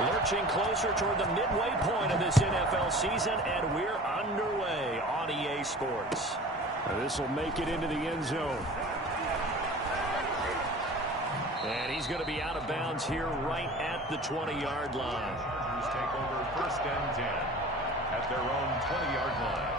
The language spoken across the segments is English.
Lurching closer toward the midway point of this NFL season, and we're underway on EA Sports. This will make it into the end zone. And he's going to be out of bounds here right at the 20-yard line. Take over 1st and 10 at their own 20-yard line.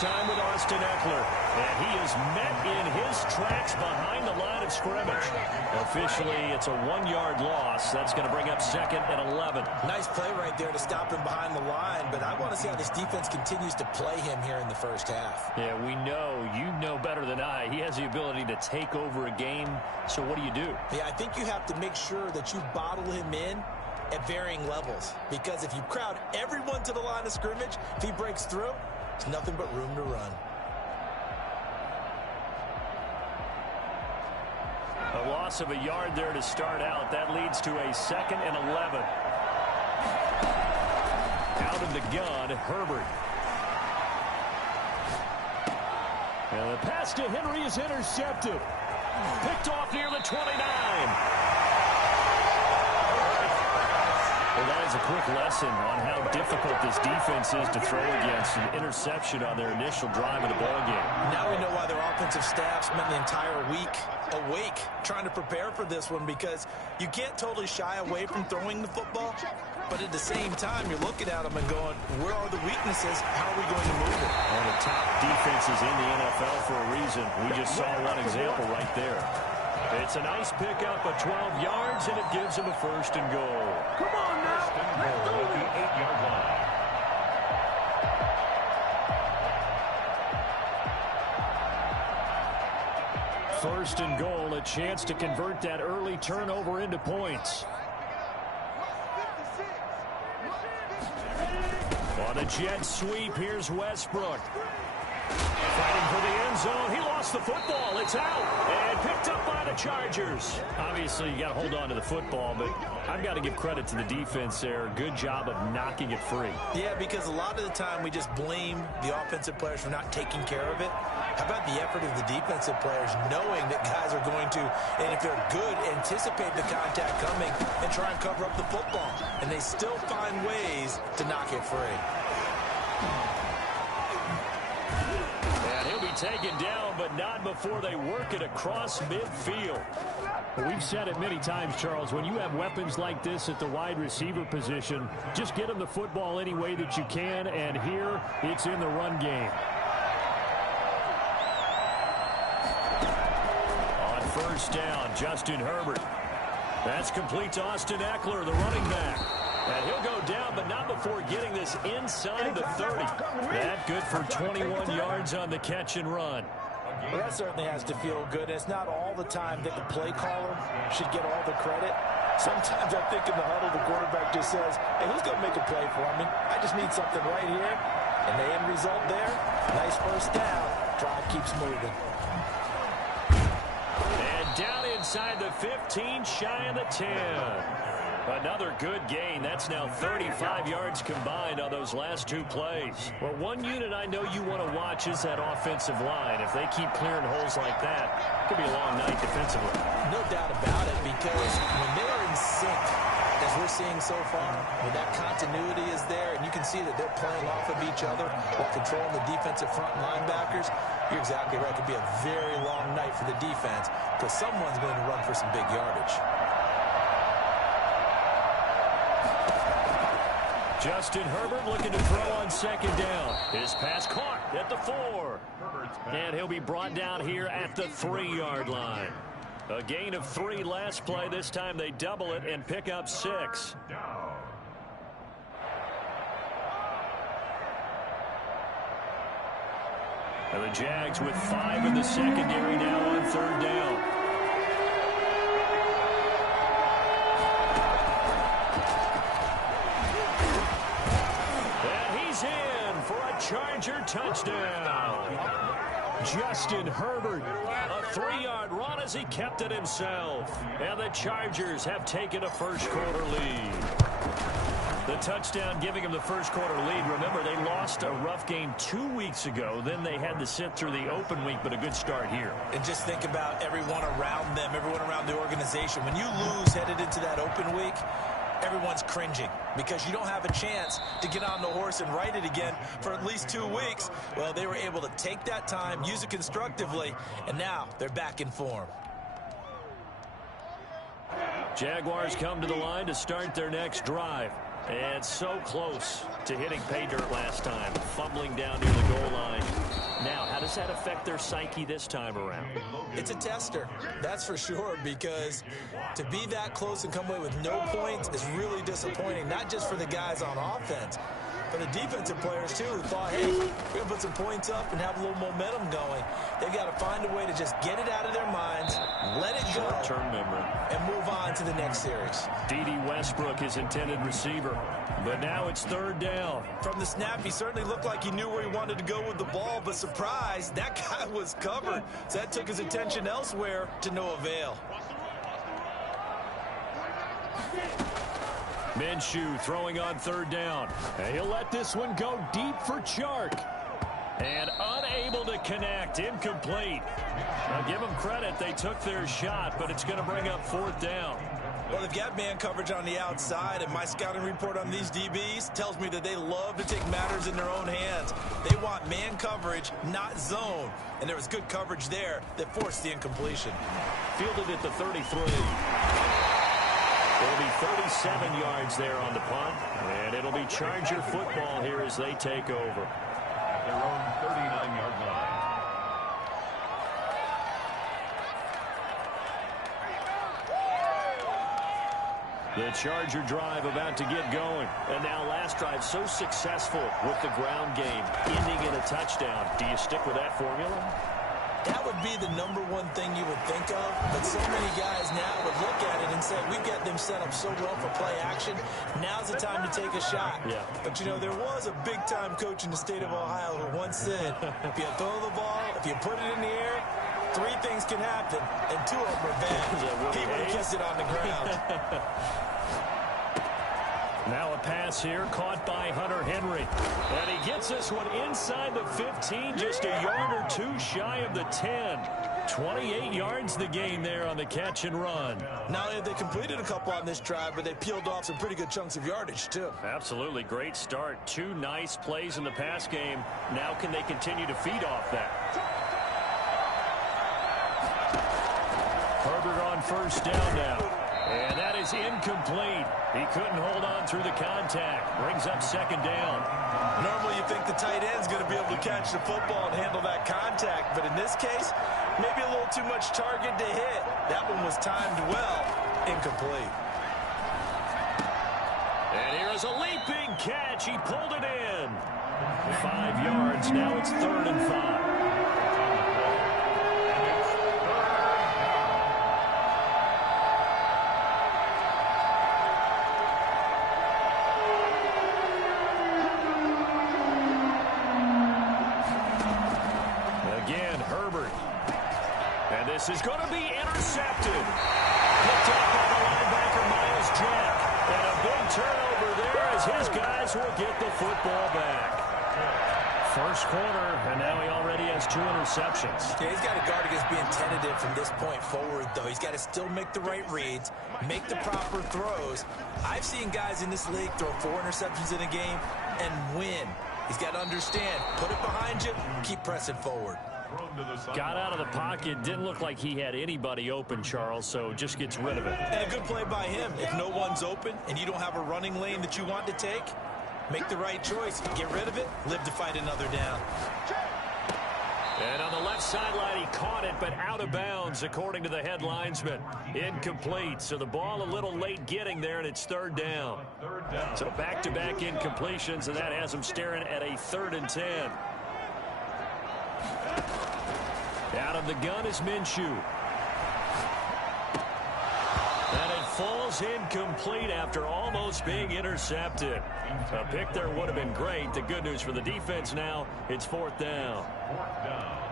Time with Austin Eckler, and he is met in his tracks behind the line of scrimmage. Officially, it's a 1-yard loss. That's going to bring up 2nd and 11. Nice play right there to stop him behind the line, but I want to see how this defense continues to play him here in the first half. Yeah, we know. You know better than I. He has the ability to take over a game, so what do you do? Yeah, I think you have to make sure that you bottle him in at varying levels, because if you crowd everyone to the line of scrimmage, if he breaks through, there's nothing but room to run. A loss of a yard there to start out. That leads to a 2nd and 11. Out of the gun, Herbert. And the pass to Henry is intercepted. Picked off near the 29. Well, that is a quick lesson on how difficult this defense is to throw against. An interception on their initial drive of the ballgame. Now we know why their offensive staff spent the entire week awake trying to prepare for this one, because you can't totally shy away from throwing the football, but at the same time, you're looking at them and going, where are the weaknesses? How are we going to move it? One of the top defenses in the NFL for a reason. We just saw one example right there. It's a nice pickup of 12 yards, and it gives them a 1st and goal. Come on now. 1st and goal at the 8-yard line. First and goal, a chance to convert that early turnover into points. On a jet sweep, here's Westbrook. Fighting for the end zone. He lost the football. It's out. And picked up by the Chargers. Obviously, you got to hold on to the football, but I've got to give credit to the defense there. Good job of knocking it free. Yeah, because a lot of the time we just blame the offensive players for not taking care of it. How about the effort of the defensive players knowing that guys are going to, and if they're good, anticipate the contact coming and try and cover up the football. And they still find ways to knock it free. Taken down, but not before they work it across midfield. We've said it many times, Charles, when you have weapons like this at the wide receiver position, just get them the football any way that you can, and here it's in the run game. On 1st down, Justin Herbert. That's complete to Austin Eckler, the running back. And he'll go down, but not before getting this inside the 30. That good for 21 yards on the catch and run. Well, that certainly has to feel good. And it's not all the time that the play caller should get all the credit. Sometimes I think in the huddle, the quarterback just says, hey, who's going to make a play for me? I just need something right here. And the end result there, nice 1st down. Drive keeps moving. And down inside the 15, shy of the 10. Another good gain. That's now 35 yards combined on those last 2 plays. Well, one unit I know you want to watch is that offensive line. If they keep clearing holes like that, it could be a long night defensively. No doubt about it, because when they're in sync, as we're seeing so far, when that continuity is there, and you can see that they're playing off of each other while controlling the defensive front linebackers, you're exactly right. It could be a very long night for the defense, because someone's going to run for some big yardage. Justin Herbert looking to throw on 2nd down. His pass caught at the 4. And he'll be brought down here at the 3-yard line. A gain of 3 last play. This time they double it and pick up 6. And the Jags with 5 in the secondary now on 3rd down. for a Charger touchdown. Justin Herbert. A 3-yard run as he kept it himself. And the Chargers have taken a first-quarter lead. The touchdown giving them the first-quarter lead. Remember, they lost a rough game 2 weeks ago. Then they had to sit through the open week, but a good start here. And just think about everyone around them, everyone around the organization. When you lose headed into that open week, everyone's cringing because you don't have a chance to get on the horse and ride it again for at least 2 weeks. Well, they were able to take that time, use it constructively, and now they're back in form. Jaguars come to the line to start their next drive. And so close to hitting pay dirt last time, fumbling down near the goal line. Now, how does that affect their psyche this time around? It's a tester, that's for sure, because to be that close and come away with no points is really disappointing, not just for the guys on offense, but the defensive players, too, who thought, hey, we're going to put some points up and have a little momentum going. They've got to find a way to just get it out of their minds, let it go, short-term memory, and move on to the next series. D.D. Westbrook, his intended receiver, but now it's third down. From the snap, he certainly looked like he knew where he wanted to go with the ball, but surprise, that guy was covered. So that took his attention elsewhere to no avail. Minshew throwing on third down. And he'll let this one go deep for Chark. And unable to connect. Incomplete. Now give them credit. They took their shot, but it's going to bring up fourth down. Well, they've got man coverage on the outside, and my scouting report on these DBs tells me that they love to take matters in their own hands. They want man coverage, not zone. And there was good coverage there that forced the incompletion. Fielded at the 33. It'll be 37 yards there on the punt, and it'll be Charger football here as they take over. At their own 39-yard line. The Charger drive about to get going. And now last drive so successful with the ground game, ending in a touchdown. Do you stick with that formula? That would be the number one thing you would think of, but so many guys now would look at it and say, we've got them set up so well for play action. Now's the time to take a shot. Yeah. But, you know, there was a big-time coach in the state of Ohio who once said, if you throw the ball, if you put it in the air, 3 things can happen, and 2 of them are bad. He would have kissed it on the ground. Now a pass here, caught by Hunter Henry. And he gets this one inside the 15, just a yard or 2 shy of the 10. 28 yards the gain there on the catch and run. Not only have they completed a couple on this drive, but they peeled off some pretty good chunks of yardage, too. Absolutely, great start. 2 nice plays in the pass game. Now can they continue to feed off that? Herbert on first down now. And that is incomplete. He couldn't hold on through the contact. Brings up second down. Normally you think the tight end's going to be able to catch the football and handle that contact, but in this case, maybe a little too much target to hit. That one was timed well. Incomplete. And here's a leaping catch. He pulled it in. 5 yards. Now it's 3rd and 5. This is going to be intercepted. Picked up by the linebacker, Miles Jack. And a big turnover there as his guys will get the football back. First quarter, and now he already has 2 interceptions. Yeah, he's got to guard against being tentative from this point forward, though. He's got to still make the right reads, make the proper throws. I've seen guys in this league throw 4 interceptions in a game and win. He's got to understand, put it behind you, keep pressing forward. Got out of the pocket, didn't look like he had anybody open, Charles, so just gets rid of it. And a good play by him. If no one's open and you don't have a running lane that you want to take, make the right choice. Get rid of it, live to fight another down. And on the left sideline, he caught it, but out of bounds, according to the head linesman. Incomplete, so the ball a little late getting there, and it's 3rd down. So back-to-back incompletions, and that has him staring at a 3rd and 10. Out of the gun is Minshew. And at falls incomplete after almost being intercepted. A pick there would have been great. The good news for the defense now, it's 4th down.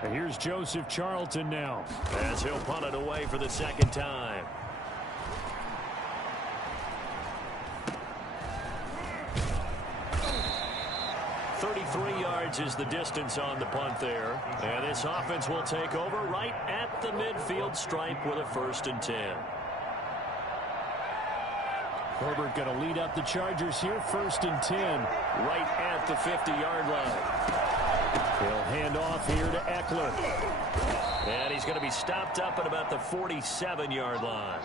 And here's Joseph Charlton now, as he'll punt it away for the 2nd time. .33 yards is the distance on the punt there. And this offense will take over right at the midfield stripe with a 1st and 10. Herbert going to lead up the Chargers here, 1st and 10. Right at the 50-yard line. He'll hand off here to Eckler. And he's going to be stopped up at about the 47-yard line.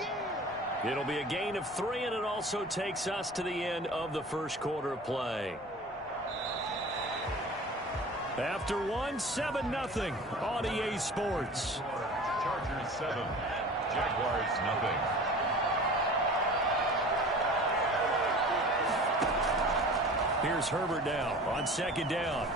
It'll be a gain of 3, and it also takes us to the end of the first quarter of play. After 7-0 on EA Sports. Chargers 7, Jaguars nothing. Here's Herbert now on 2nd down.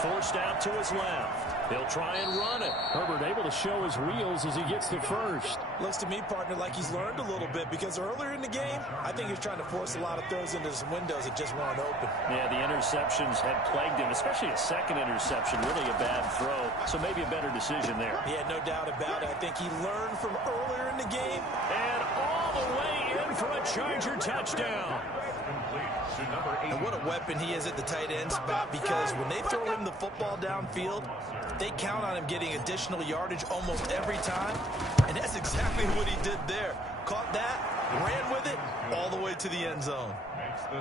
Forced out to his left. He'll try and run it. Herbert able to show his wheels as he gets the first. Looks to me, partner, like he's learned a little bit, because earlier in the game, I think he was trying to force a lot of throws into some windows that just weren't open. Yeah, the interceptions had plagued him, especially a second interception, really a bad throw. So maybe a better decision there. Yeah, no doubt about it. I think he learned from earlier in the game. And all the way in for a Charger touchdown. And what a weapon he is at the tight end spot, because when they throw him the football downfield, they count on him getting additional yardage almost every time. And that's exactly what he did there. Caught that, ran with it, all the way to the end zone.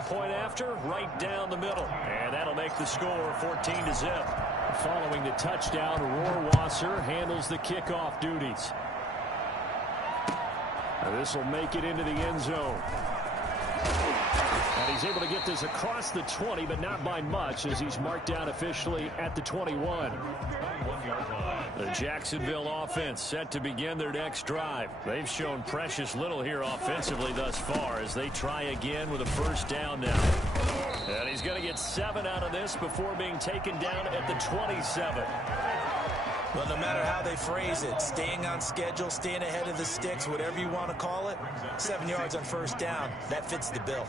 Point after, right down the middle. And that'll make the score 14-0. Following the touchdown, Rohrwasser handles the kickoff duties. This will make it into the end zone. And he's able to get this across the 20, but not by much, as he's marked down officially at the 21. The Jacksonville offense set to begin their next drive. They've shown precious little here offensively thus far as they try again with a 1st down now. And he's going to get 7 out of this before being taken down at the 27. Well, no matter how they phrase it, staying on schedule, staying ahead of the sticks, whatever you want to call it, 7 yards on 1st down, that fits the bill.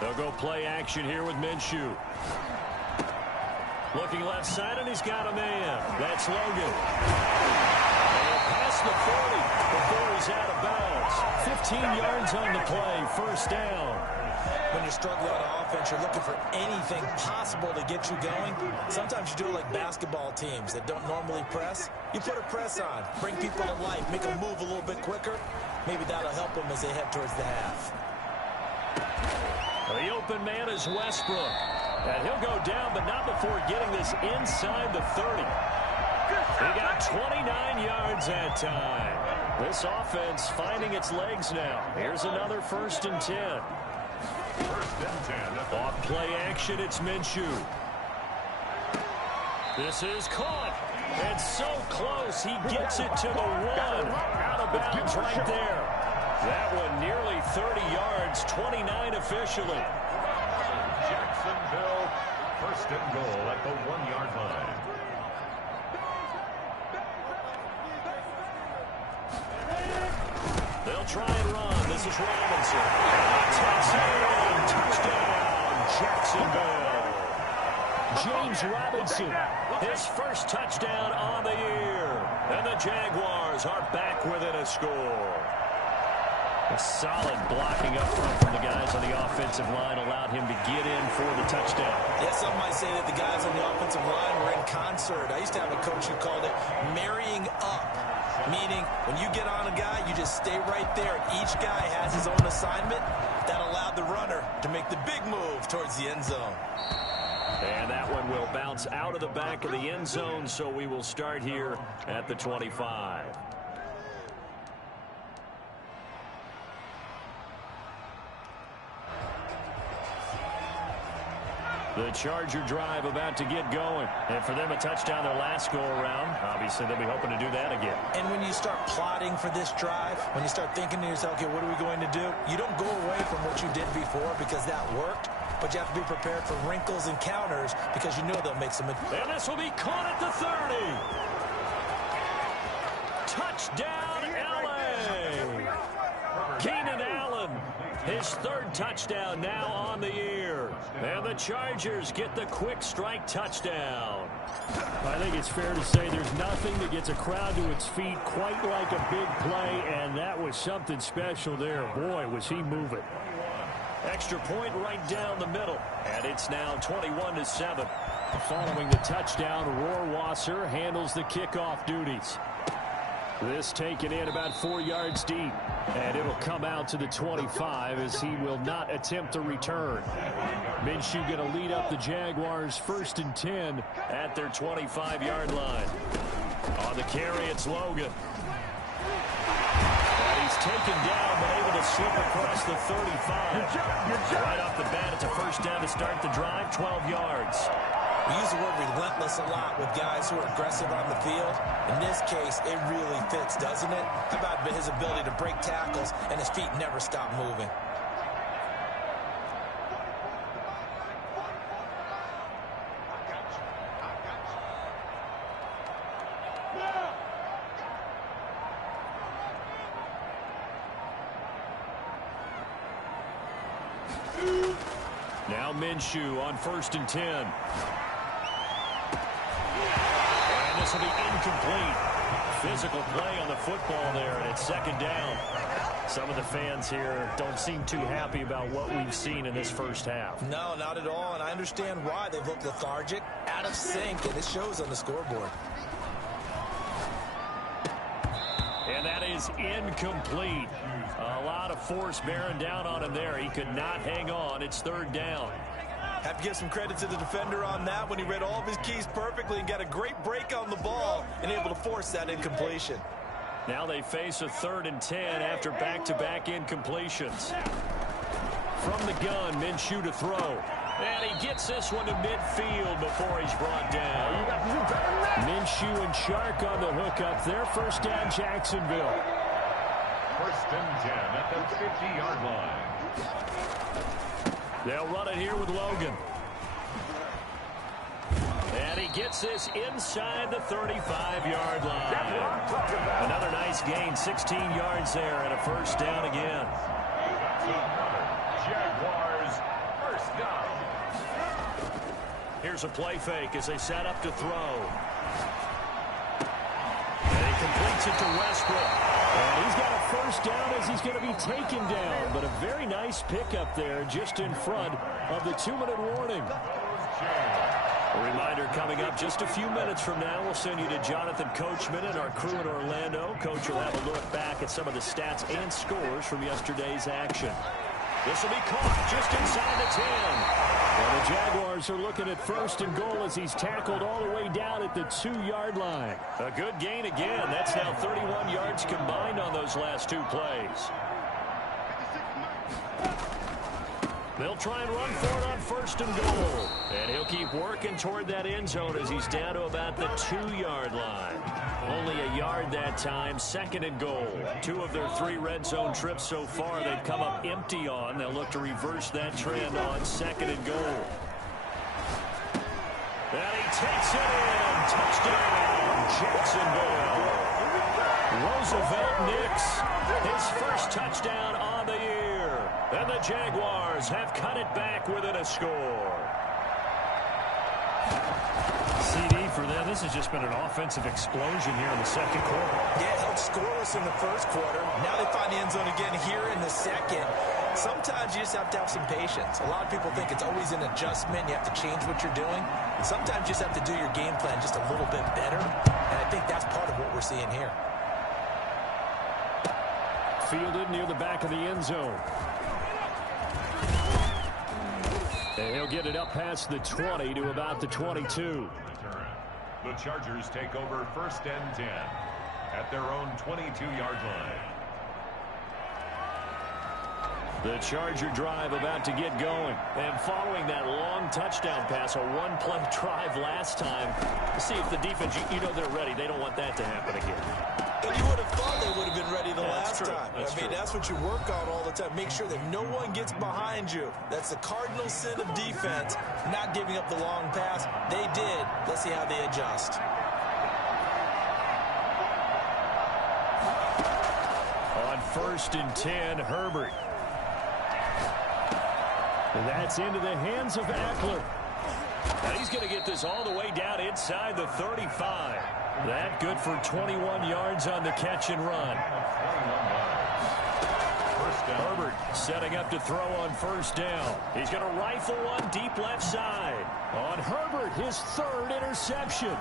They'll go play action here with Minshew. Looking left side, and he's got a man. That's Logan. And past the 40 before he's out of bounds. 15 yards on the play, 1st down. When you're struggling on offense, you're looking for anything possible to get you going. Sometimes you do it like basketball teams that don't normally press. You put a press on, bring people to life, make them move a little bit quicker. Maybe that'll help them as they head towards the half. The open man is Westbrook. And he'll go down, but not before getting this inside the 30. He got 29 yards that time. This offense finding its legs now. Here's another 1st and 10. 1st and 10. Off play action, it's Minshew. This is caught. And so close, he gets it to the 1. Out of bounds right there. That one nearly 30 yards, 29 officially. Jacksonville, 1st and goal at the 1-yard line. They'll try and run. This is Robinson. Touchdown, Jacksonville. James Robinson. His 1st touchdown on the year. And the Jaguars are back within a score. A solid blocking up front from the guys on the offensive line allowed him to get in for the touchdown. Yeah, some might say that the guys on the offensive line were in concert. I used to have a coach who called it marrying up, meaning when you get on a guy, you just stay right there. Each guy has his own assignment. That allowed the runner to make the big move towards the end zone. And that one will bounce out of the back of the end zone, so we will start here at the 25. The Charger drive about to get going. And for them, a touchdown their last go-around. Obviously, they'll be hoping to do that again. And when you start plotting for this drive, when you start thinking to yourself, okay, what are we going to do? You don't go away from what you did before because that worked, but you have to be prepared for wrinkles and counters because you know they'll make some... And this will be caught at the 30. Touchdown, L.A. Keenan Allen, his third touchdown now on the year. And the Chargers get the quick strike touchdown. I think it's fair to say there's nothing that gets a crowd to its feet quite like a big play, and that was something special there. Boy, was he moving. Extra point right down the middle, and it's now 21-7. Following the touchdown, Rohrwasser handles the kickoff duties. This taken in about 4 yards deep, and it'll come out to the 25 as he will not attempt to return. Minshew going to lead up the Jaguars 1st and 10 at their 25-yard line. On the carry, it's Logan. And he's taken down, but able to slip across the 35. Right off the bat, it's a first down to start the drive, 12 yards. We use the word relentless a lot with guys who are aggressive on the field. In this case, it really fits, doesn't it? How about his ability to break tackles and his feet never stop moving? Now Minshew on 1st and 10. This will be incomplete. Physical play on the football there, and it's 2nd down. Some of the fans here don't seem too happy about what we've seen in this first half. No, not at all, and I understand why. They've looked lethargic, out of sync, and it shows on the scoreboard. And that is incomplete. A lot of force bearing down on him there. He could not hang on. It's 3rd down. Have to give some credit to the defender on that when he read all of his keys perfectly and got a great break on the ball and able to force that incompletion. Now they face a 3rd and 10 after back-to-back incompletions. From the gun, Minshew to throw. And he gets this one to midfield before he's brought down. Minshew and Chark on the hook up there. 1st down, Jacksonville. 1st and 10 at the 50-yard line. They'll run it here with Logan. And he gets this inside the 35-yard line. Another nice gain, 16 yards there, and a 1st down again. Jaguars, 1st down. Here's a play fake as they set up to throw. And he completes it to Westbrook. And he's got a 1st down as he's going to be taken down. But a very nice pickup there just in front of the 2-minute warning. A reminder coming up just a few minutes from now. We'll send you to Jonathan Coachman and our crew in Orlando. Coach will have a look back at some of the stats and scores from yesterday's action. This will be caught just inside the 10. And the Jaguars are looking at 1st and goal as he's tackled all the way down at the 2-yard line. A good gain again. That's now 31 yards combined on those last 2 plays. They'll try and run for it on 1st and goal. And he'll keep working toward that end zone as he's down to about the 2-yard line. Only a yard that time, 2nd and goal. 2 of their 3 red zone trips so far they've come up empty on. They'll look to reverse that trend on 2nd and goal. And he takes it in. Touchdown, Jacksonville. Roosevelt Nix, his 1st touchdown on the year. And the Jaguars have cut it back within a score. CD for them. This has just been an offensive explosion here in the 2nd quarter. Yeah, held scoreless in the 1st quarter. Now they find the end zone again here in the 2nd. Sometimes you just have to have some patience. A lot of people think it's always an adjustment. You have to change what you're doing. And sometimes you just have to do your game plan just a little bit better. And I think that's part of what we're seeing here. Fielded near the back of the end zone. And he'll get it up past the 20 to about the 22. The Chargers take over 1st and 10 at their own 22-yard line. The Charger drive about to get going. And following that long touchdown pass, a 1-play drive last time, see if the defense, you know they're ready. They don't want that to happen again. And you would have thought they would have been ready the last time. That's true. That's what you work on all the time. Make sure that no one gets behind you. That's the cardinal sin of defense, not giving up the long pass. They did. Let's see how they adjust. On 1st and 10, Herbert. And that's into the hands of Eckler. And he's going to get this all the way down inside the 35. That good for 21 yards on the catch and run. Herbert setting up to throw on 1st down. He's going to rifle one deep left side. On Herbert, his 3rd interception.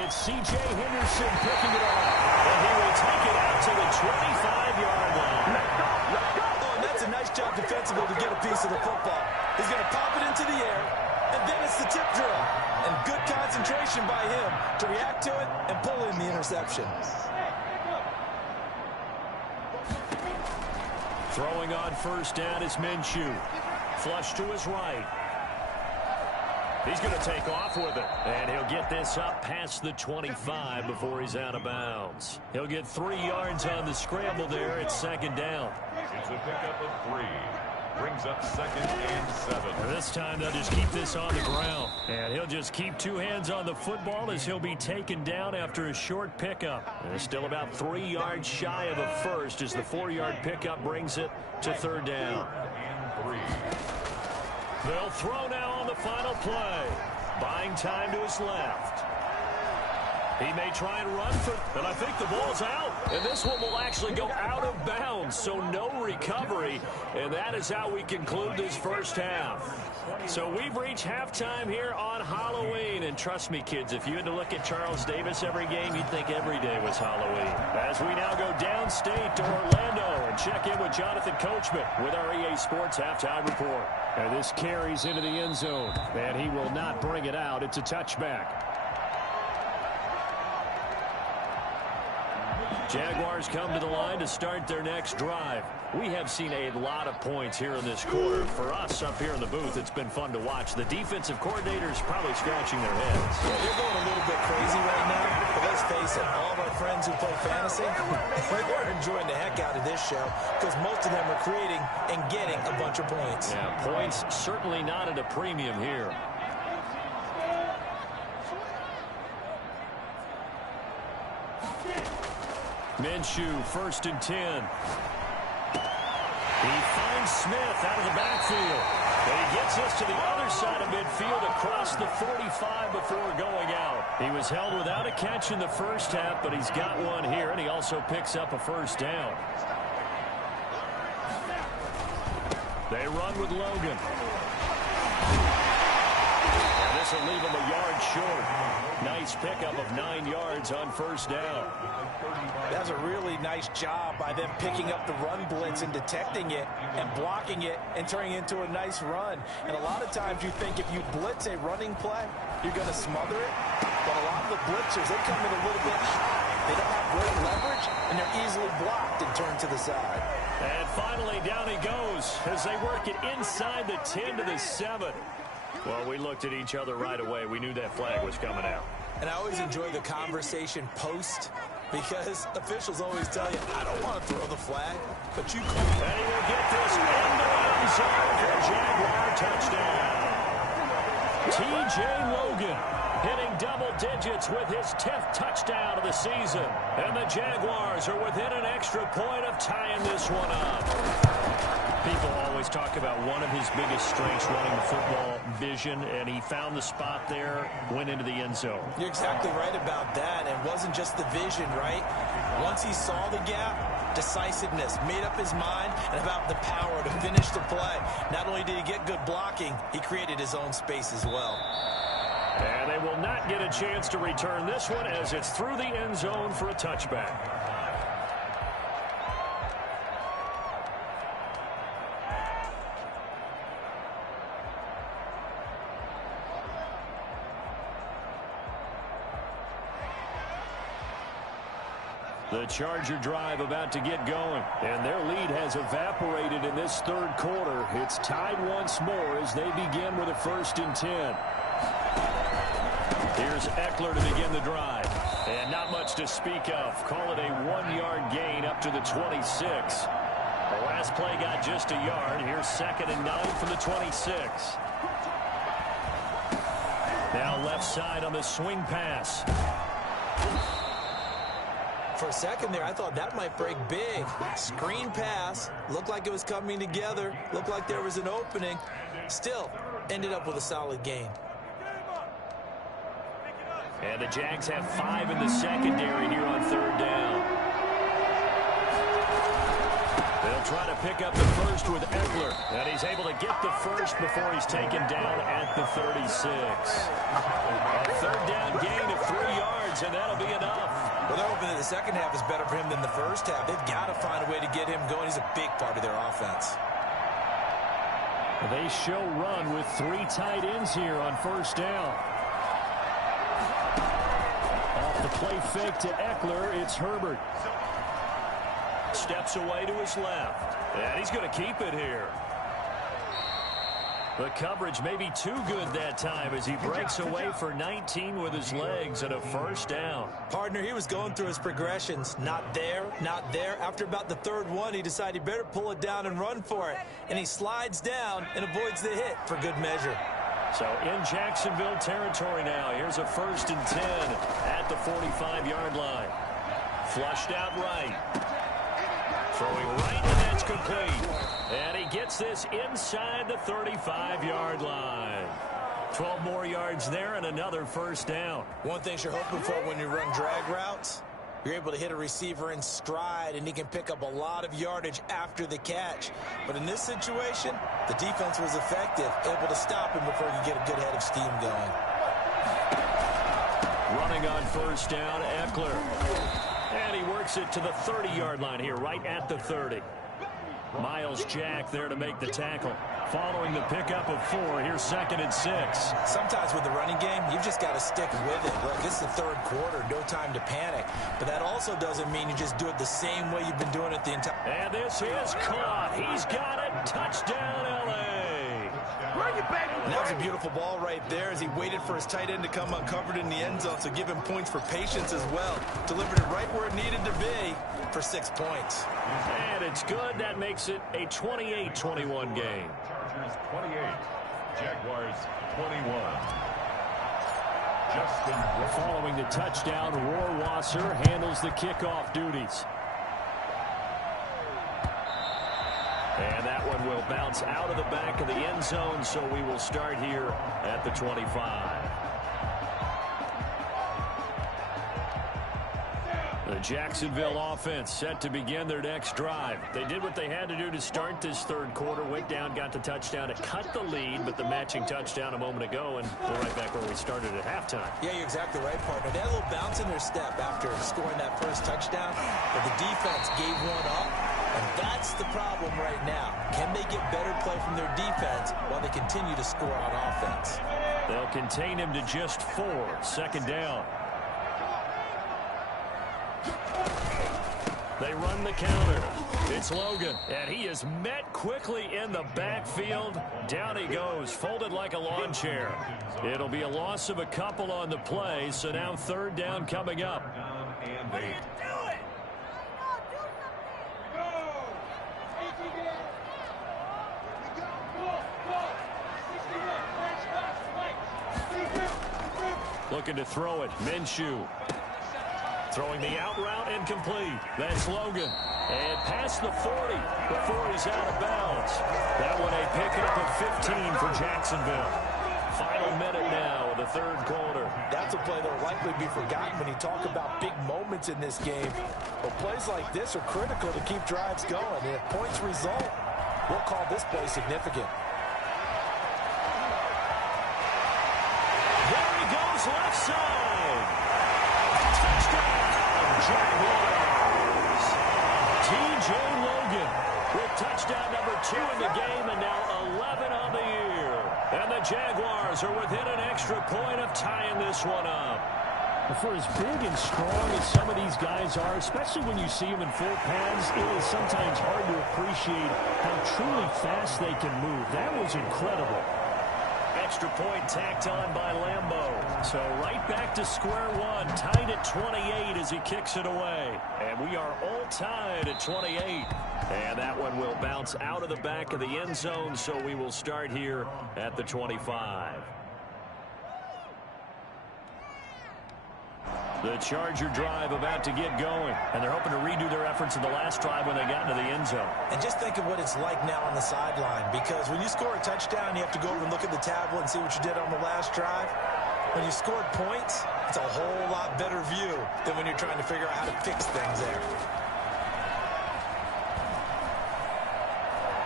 It's C.J. Henderson picking it off. And he will take it out to the 25-yard line. Oh, and that's a nice job defensively to get a piece of the football. He's going to pop it into the air, and then it's the tip drill. And good concentration by him to react to it and pull in the interception. Throwing on 1st down is Minshew. Flush to his right. He's going to take off with it. And he'll get this up past the 25 before he's out of bounds. He'll get 3 yards on the scramble there at 2nd down. It's a pickup of 3. Brings up 2nd and 7. This time they'll just keep this on the ground. And he'll just keep 2 hands on the football as he'll be taken down after a short pickup. And still about 3 yards shy of a first as the 4-yard pickup brings it to 3rd down. And 3. They'll throw now on the final play. Buying time to his left. He may try and run for, but I think the ball's out. And this one will actually go out of bounds, so no recovery. And that is how we conclude this first half. So we've reached halftime here on Halloween. And trust me, kids, if you had to look at Charles Davis every game, you'd think every day was Halloween. As we now go downstate to Orlando and check in with Jonathan Coachman with our EA Sports Halftime Report. And this carries into the end zone. And he will not bring it out. It's a touchback. Jaguars come to the line to start their next drive. We have seen a lot of points here in this quarter. For us up here in the booth, it's been fun to watch. The defensive coordinators probably scratching their heads. Yeah, they're going a little bit crazy right now. But let's face it, all of our friends who play fantasy, they're enjoying the heck out of this show because most of them are creating and getting a bunch of points. Yeah, points certainly not at a premium here. Minshew, 1st and 10. He finds Smith out of the backfield. And he gets us to the other side of midfield across the 45 before going out. He was held without a catch in the first half, but he's got one here, and he also picks up a 1st down. They run with Logan. And this will leave him a yard short. Nice pickup of 9 yards on 1st down. That's a really nice job by them picking up the run blitz and detecting it and blocking it and turning it into a nice run. And a lot of times you think if you blitz a running play, you're going to smother it. But a lot of the blitzers, they come in a little bit high. They don't have great leverage, and they're easily blocked and turned to the side. And finally, down he goes as they work it inside the 10 to the 7. Well, we looked at each other right away. We knew that flag was coming out. And I always enjoy the conversation post because officials always tell you, I don't want to throw the flag, but you call it. And he will get this into the end zone for a Jaguar touchdown. T.J. Logan hitting double digits with his 10th touchdown of the season. And the Jaguars are within an extra point of tying this one up. People always talk about one of his biggest strengths running the football, vision, and he found the spot there, went into the end zone. You're exactly right about that. It wasn't just the vision, right? Once he saw the gap, decisiveness, made up his mind, and about the power to finish the play. Not only did he get good blocking, he created his own space as well. And they will not get a chance to return this one as it's through the end zone for a touchback. The Charger drive about to get going, and their lead has evaporated in this third quarter. It's tied once more as they begin with a 1st and 10. Here's Eckler to begin the drive, and not much to speak of. Call it a 1-yard gain up to the 26. The last play got just a yard. Here's 2nd and 9 from the 26. Now left side on the swing pass. For a second there, I thought that might break big. Screen pass. Looked like it was coming together. Looked like there was an opening. Still, ended up with a solid gain. And the Jags have 5 in the secondary here on third down. They'll try to pick up the first with Eckler. And he's able to get the first before he's taken down at the 36. A third down gain of 3 yards, and that'll be enough. Well, they're hoping that the second half is better for him than the first half. They've got to find a way to get him going. He's a big part of their offense. They show run with 3 tight ends here on first down. Off the play fake to Eckler, it's Herbert. Steps away to his left. And he's going to keep it here. The coverage may be too good that time as he breaks away for 19 with his legs and a first down. Partner, he was going through his progressions. Not there, not there. After about the third one, he decided he better pull it down and run for it. And he slides down and avoids the hit for good measure. So in Jacksonville territory now. Here's a 1st and 10 at the 45-yard line. Flushed out right. Throwing right, and that's complete. And he gets this inside the 35-yard line. 12 more yards there and another first down. One thing you're hoping for when you run drag routes, you're able to hit a receiver in stride, and he can pick up a lot of yardage after the catch. But in this situation, the defense was effective, able to stop him before he could get a good head of steam going. Running on first down, Eckler. And he works it to the 30-yard line here, right at the 30. Miles Jack there to make the tackle. Following the pickup of 4, here's 2nd and 6. Sometimes with the running game, you've just got to stick with it. Look, this is the third quarter, no time to panic. But that also doesn't mean you just do it the same way you've been doing it the entire... And this is caught. He's got it. Touchdown, L.A. And that was a beautiful ball right there as he waited for his tight end to come uncovered in the end zone, so give him points for patience as well. Delivered it right where it needed to be for 6 points. And it's good. That makes it a 28-21 game. Chargers 28, Jaguars 21. Following the touchdown, Rohrwasser handles the kickoff duties. And that one will bounce out of the back of the end zone, so we will start here at the 25. The Jacksonville offense set to begin their next drive. They did what they had to do to start this third quarter, went down, got the touchdown to cut the lead, but the matching touchdown a moment ago, and we're right back where we started at halftime. Yeah, you're exactly right, partner. They had a little bounce in their step after scoring that first touchdown, but the defense gave one up. And that's the problem right now. Can they get better play from their defense while they continue to score on offense? They'll contain him to just 4. 2nd down. They run the counter. It's Logan. And he is met quickly in the backfield. Down he goes, folded like a lawn chair. It'll be a loss of a couple on the play, so now 3rd down coming up. Looking to throw it. Minshew. Throwing the out route incomplete. That's Logan. And past the 40 before he's out of bounds. That one a pickup of 15 for Jacksonville. Final minute now of the third quarter. That's a play that will likely be forgotten when you talk about big moments in this game. But plays like this are critical to keep drives going. And if points result, we'll call this play significant. Left side. Touchdown, Jaguars. T.J. Logan with touchdown number 2 in the game and now 11 on the year. And the Jaguars are within an extra point of tying this one up. For as big and strong as some of these guys are, especially when you see them in full pads, it is sometimes hard to appreciate how truly fast they can move. That was incredible. Extra point tacked on by Lambeau. So right back to square one, tied at 28 as he kicks it away. And we are all tied at 28. And that one will bounce out of the back of the end zone, so we will start here at the 25. The Charger drive about to get going, and they're hoping to redo their efforts in the last drive when they got into the end zone. And just think of what it's like now on the sideline, because when you score a touchdown, you have to go over and look at the tablet and see what you did on the last drive. When you scored points, it's a whole lot better view than when you're trying to figure out how to fix things there.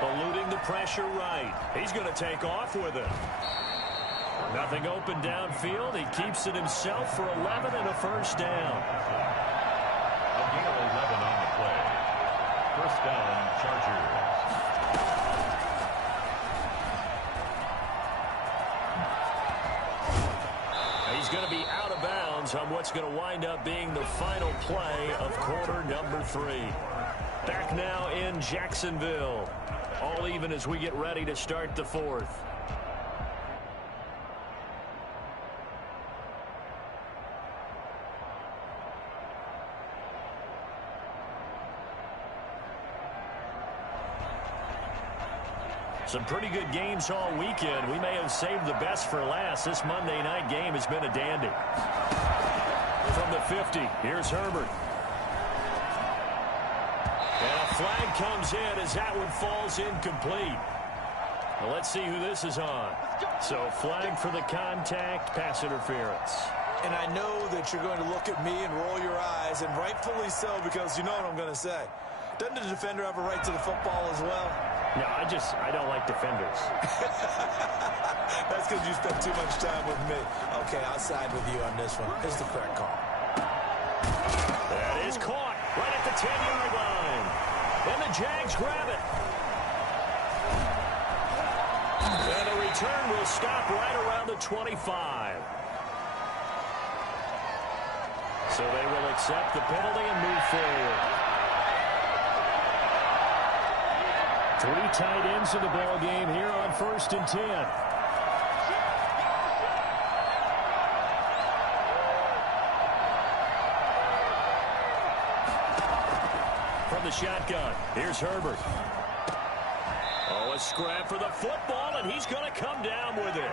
Eluding the pressure right. He's going to take off with it. Nothing open downfield. He keeps it himself for 11 and a first down. A gain of 11 on the play. First down, Chargers. He's going to be out of bounds on what's going to wind up being the final play of quarter number 3. Back now in Jacksonville. All even as we get ready to start the 4th. Some pretty good games all weekend. We may have saved the best for last. This Monday night game has been a dandy. From the 50, here's Herbert. And a flag comes in as that one falls incomplete. Well, let's see who this is on. So flag for the contact, pass interference. And I know that you're going to look at me and roll your eyes, and rightfully so, because you know what I'm going to say. Doesn't the defender have a right to the football as well? No, I don't like defenders. That's because you spent too much time with me. Okay, I'll side with you on this one. Here's the correct call. That is caught right at the 10-yard line. And the Jags grab it. And a return will stop right around the 25. So they will accept the penalty and move forward. 3 tight ends in the ball game here on 1st and 10. From the shotgun, here's Herbert. Oh, a scrap for the football, and he's going to come down with it.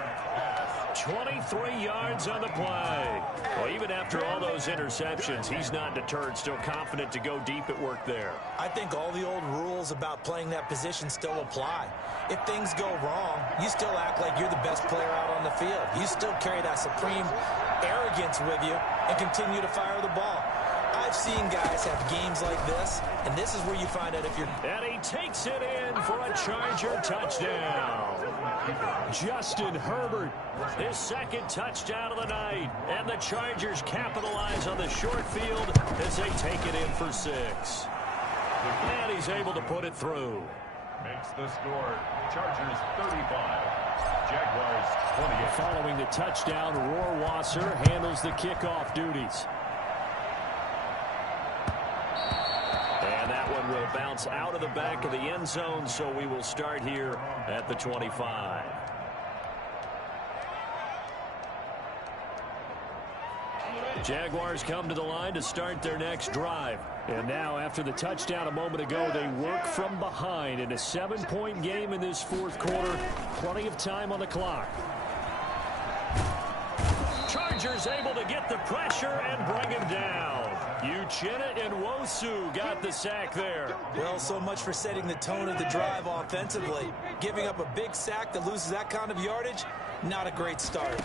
23 yards on the play. Well, even after all those interceptions, he's not deterred, still confident to go deep at work there. I think all the old rules about playing that position still apply. If things go wrong, you still act like you're the best player out on the field. You still carry that supreme arrogance with you and continue to fire the ball. I've seen guys have games like this, and this is where you find out if you're... And he takes it in for a Charger touchdown. Justin Herbert, his 2nd touchdown of the night. And the Chargers capitalize on the short field as they take it in for 6. And he's able to put it through. Makes the score. Chargers 35. Jaguars 28. Following the touchdown, Rohrwasser handles the kickoff duties. And that one will bounce out of the back of the end zone, so we will start here at the 25. Jaguars come to the line to start their next drive. And now, after the touchdown a moment ago, they work from behind in a 7-point game in this 4th quarter. Plenty of time on the clock. Chargers able to get the pressure and bring him down. Uchenna and Nwosu got the sack there. Well, so much for setting the tone of the drive offensively. Giving up a big sack that loses that kind of yardage, not a great start.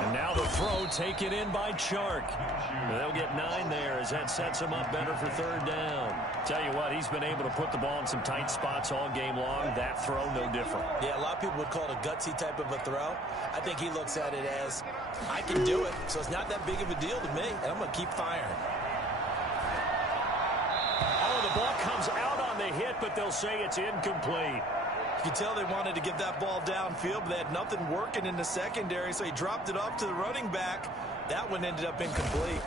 And now the throw taken in by Chark. And they'll get 9 there as that sets him up better for 3rd down. Tell you what, he's been able to put the ball in some tight spots all game long. That throw, no different. Yeah, a lot of people would call it a gutsy type of a throw. I think he looks at it as, I can do it, so it's not that big of a deal to me, and I'm going to keep firing. Oh, the ball comes out on the hit, but they'll say it's incomplete. You can tell they wanted to get that ball downfield, but they had nothing working in the secondary, so he dropped it off to the running back. That one ended up incomplete.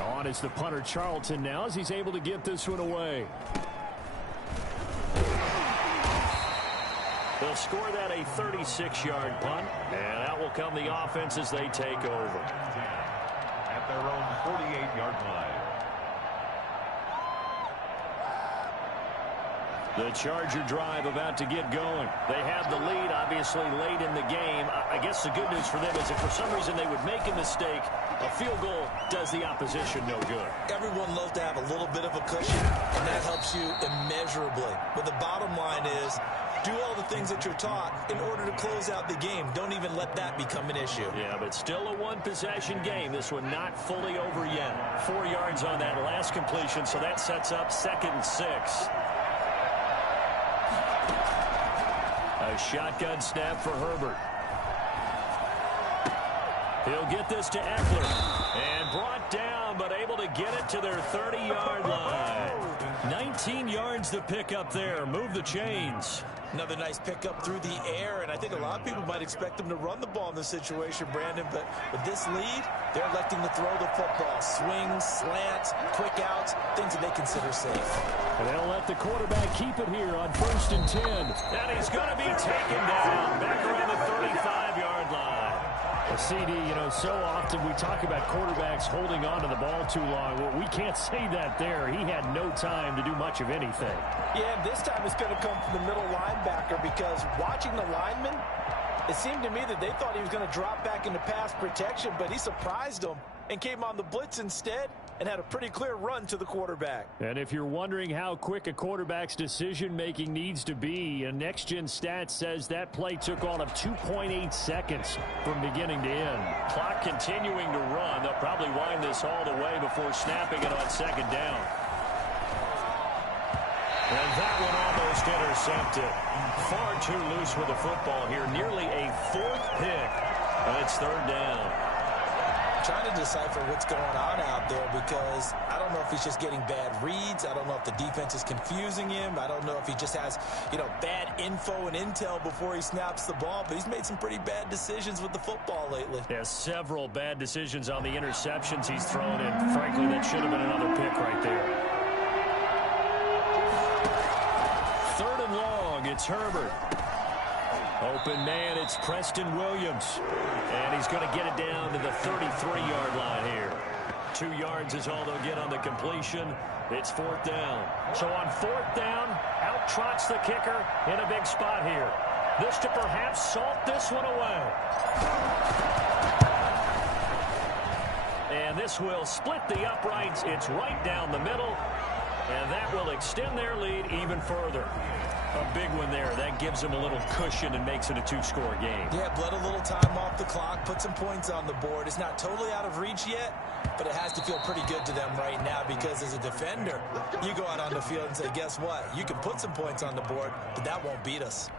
On is the punter Charlton now as he's able to get this one away. They'll score that a 36-yard punt, and out will come the offense as they take over. At their own 48-yard line. The Charger drive about to get going. They have the lead, obviously, late in the game. I guess the good news for them is if for some reason they would make a mistake, a field goal does the opposition no good. Everyone loves to have a little bit of a cushion, and that helps you immeasurably. But the bottom line is, do all the things that you're taught in order to close out the game. Don't even let that become an issue. Yeah, but still a one-possession game. This one not fully over yet. 4 yards on that last completion, so that sets up 2nd and 6. A shotgun snap for Herbert. He'll get this to Eckler. And brought down, but able to get it to their 30-yard line. 19 yards to pick up there. Move the chains. Another nice pickup through the air, and I think a lot of people might expect them to run the ball in this situation, Brandon, but with this lead, they're electing to throw the football. Swings, slants, quick outs, things that they consider safe. And they'll let the quarterback keep it here on 1st and 10. And he's going to be taken down back around the 35-yard line. CD, you know, so often we talk about quarterbacks holding on to the ball too long. Well, we can't say that there. He had no time to do much of anything. Yeah, this time it's going to come from the middle linebacker because watching the lineman, it seemed to me that they thought he was going to drop back into pass protection, but he surprised them and came on the blitz instead and had a pretty clear run to the quarterback. And if you're wondering how quick a quarterback's decision-making needs to be, a next-gen stat says that play took all of 2.8 seconds from beginning to end. Clock continuing to run. They'll probably wind this all the way before snapping it on 2nd down. And that one almost intercepted. Far too loose with the football here. Nearly a 4th pick. And it's 3rd down. Trying to decipher what's going on out there because I don't know if he's just getting bad reads. I don't know if the defense is confusing him. I don't know if he just has, bad info and intel before he snaps the ball. But he's made some pretty bad decisions with the football lately. Yeah, several bad decisions on the interceptions he's thrown, and frankly, that should have been another pick right there. 3rd and long, it's Herbert. Open man, it's Preston Williams. And he's going to get it down to the 33-yard line here. 2 yards is all they'll get on the completion. It's 4th down. So on 4th down, out trots the kicker in a big spot here. This to perhaps salt this one away. And this will split the uprights. It's right down the middle. And that will extend their lead even further. A big one there. That gives them a little cushion and makes it a 2-score game. Yeah, bled a little time off the clock, put some points on the board. It's not totally out of reach yet, but it has to feel pretty good to them right now because as a defender, you go out on the field and say, guess what? You can put some points on the board, but that won't beat us.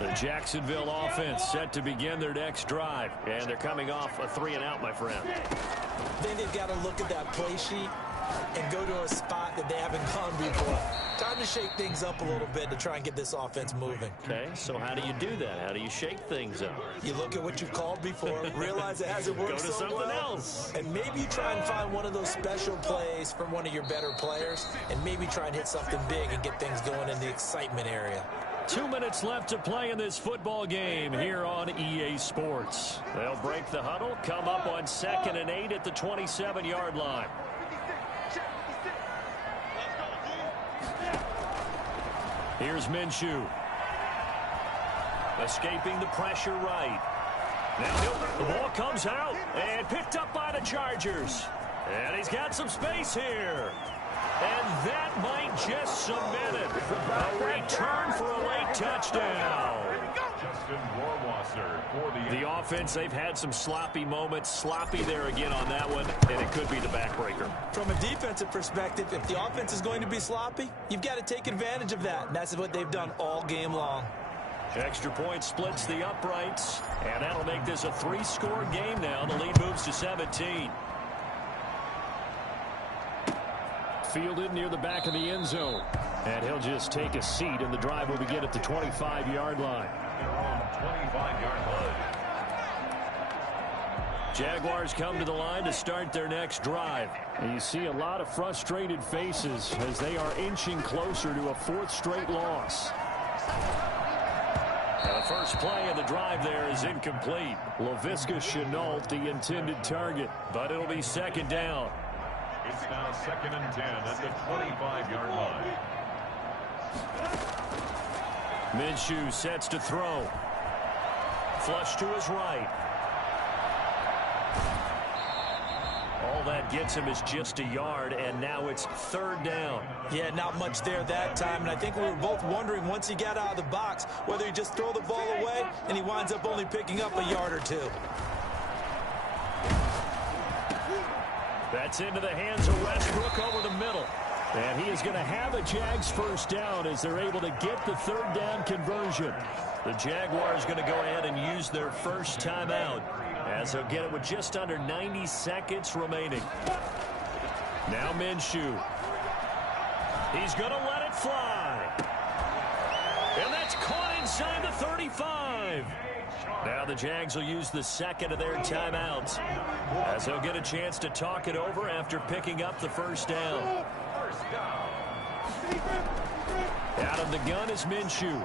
The Jacksonville offense set to begin their next drive, and they're coming off a 3-and-out, my friend. Then they've got to look at that play sheet and go to a spot that they haven't gone before. Time to shake things up a little bit to try and get this offense moving. Okay, so how do you do that? How do you shake things up? You look at what you've called before, realize it hasn't worked so so something well, else. and maybe you try and find one of those special plays from one of your better players, and maybe try and hit something big and get things going in the excitement area. 2 minutes left to play in this football game here on EA Sports. They'll break the huddle, come up on 2nd and 8 at the 27-yard line. Here's Minshew. Escaping the pressure right. Now the ball comes out and picked up by the Chargers. And he's got some space here. And that might just cement it. A return for a late touchdown. The offense, they've had some sloppy moments. Sloppy there again on that one, and it could be the backbreaker. From a defensive perspective, if the offense is going to be sloppy, you've got to take advantage of that. And that's what they've done all game long. Extra point splits the uprights, and that'll make this a 3-score game now. The lead moves to 17. Fielded near the back of the end zone. And he'll just take a seat, and the drive will begin at the 25-yard line. Their own 25-yard line. Jaguars come to the line to start their next drive. And you see a lot of frustrated faces as they are inching closer to a 4th straight loss. The first play of the drive there is incomplete. Laviska Shenault, the intended target. But it'll be 2nd down. It's now 2nd and 10 at the 25-yard line. Minshew sets to throw. Flush to his right. All that gets him is just a yard, and now it's 3rd down. Yeah, not much there that time, and I think we were both wondering once he got out of the box whether he just throw the ball away and he winds up only picking up a yard or two. That's into the hands of Westbrook over the middle. And he is going to have a Jags first down as they're able to get the 3rd down conversion. The Jaguars going to go ahead and use their first timeout as they'll get it with just under 90 seconds remaining. Now Minshew. He's going to let it fly. And that's caught inside the 35. Now the Jags will use the 2nd of their timeouts as they'll get a chance to talk it over after picking up the first down. Out of the gun is Minshew.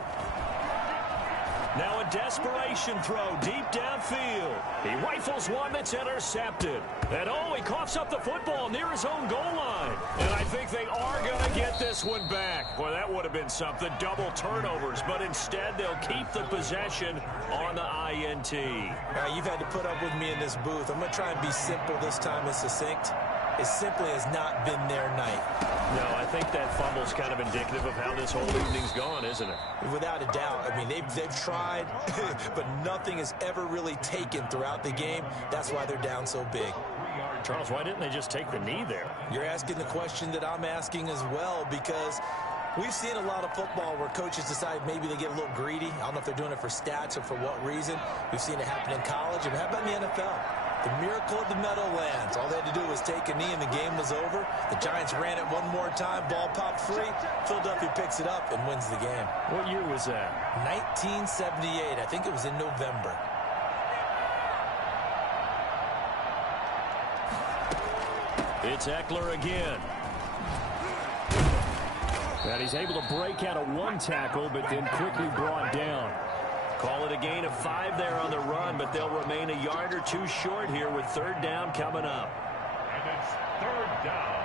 Now a desperation throw deep downfield. He rifles one that's intercepted. And he coughs up the football near his own goal line. And I think they are going to get this one back. Well, that would have been something. Double turnovers. But instead, they'll keep the possession on the INT. You've had to put up with me in this booth. I'm going to try and be simple this time and succinct. It simply has not been their night. No, I think that fumble's kind of indicative of how this whole evening's gone, isn't it? Without a doubt. I mean, they've tried, but nothing is ever really taken throughout the game. That's why they're down so big. Charles, why didn't they just take the knee there? You're asking the question that I'm asking as well, because we've seen a lot of football where coaches decide maybe they get a little greedy. I don't know if they're doing it for stats or for what reason. We've seen it happen in college. And how about in the NFL? The miracle of the Meadowlands. All they had to do was take a knee and the game was over. The Giants ran it one more time. Ball popped free. Philadelphia picks it up and wins the game. What year was that? 1978. I think it was in November. It's Eckler again. And he's able to break out of one tackle, but then quickly brought down. Call it a gain of 5 there on the run, but they'll remain a yard or two short here with 3rd down coming up. And it's 3rd down.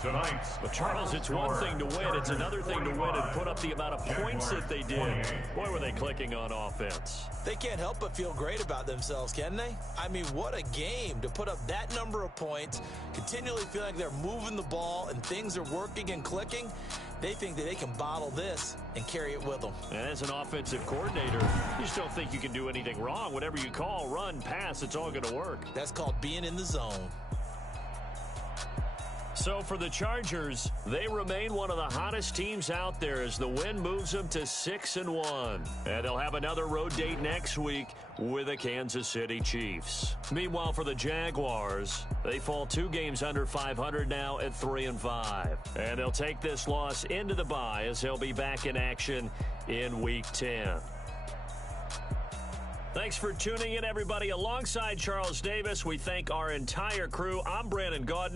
Tonight's But Charles, it's one thing to win. It's another thing to win and put up the amount of points that they did. Boy, were they clicking on offense. They can't help but feel great about themselves, can they? I mean, what a game to put up that number of points, continually feel like they're moving the ball and things are working and clicking. They think that they can bottle this and carry it with them. And as an offensive coordinator, you just don't think you can do anything wrong. Whatever you call, run, pass, it's all going to work. That's called being in the zone. So for the Chargers, they remain one of the hottest teams out there as the win moves them to 6-1. And they'll have another road date next week with the Kansas City Chiefs. Meanwhile, for the Jaguars, they fall 2 games under 500 now at 3-5. And they'll take this loss into the bye as they'll be back in action in Week 10. Thanks for tuning in, everybody. Alongside Charles Davis, we thank our entire crew. I'm Brandon Gaudin.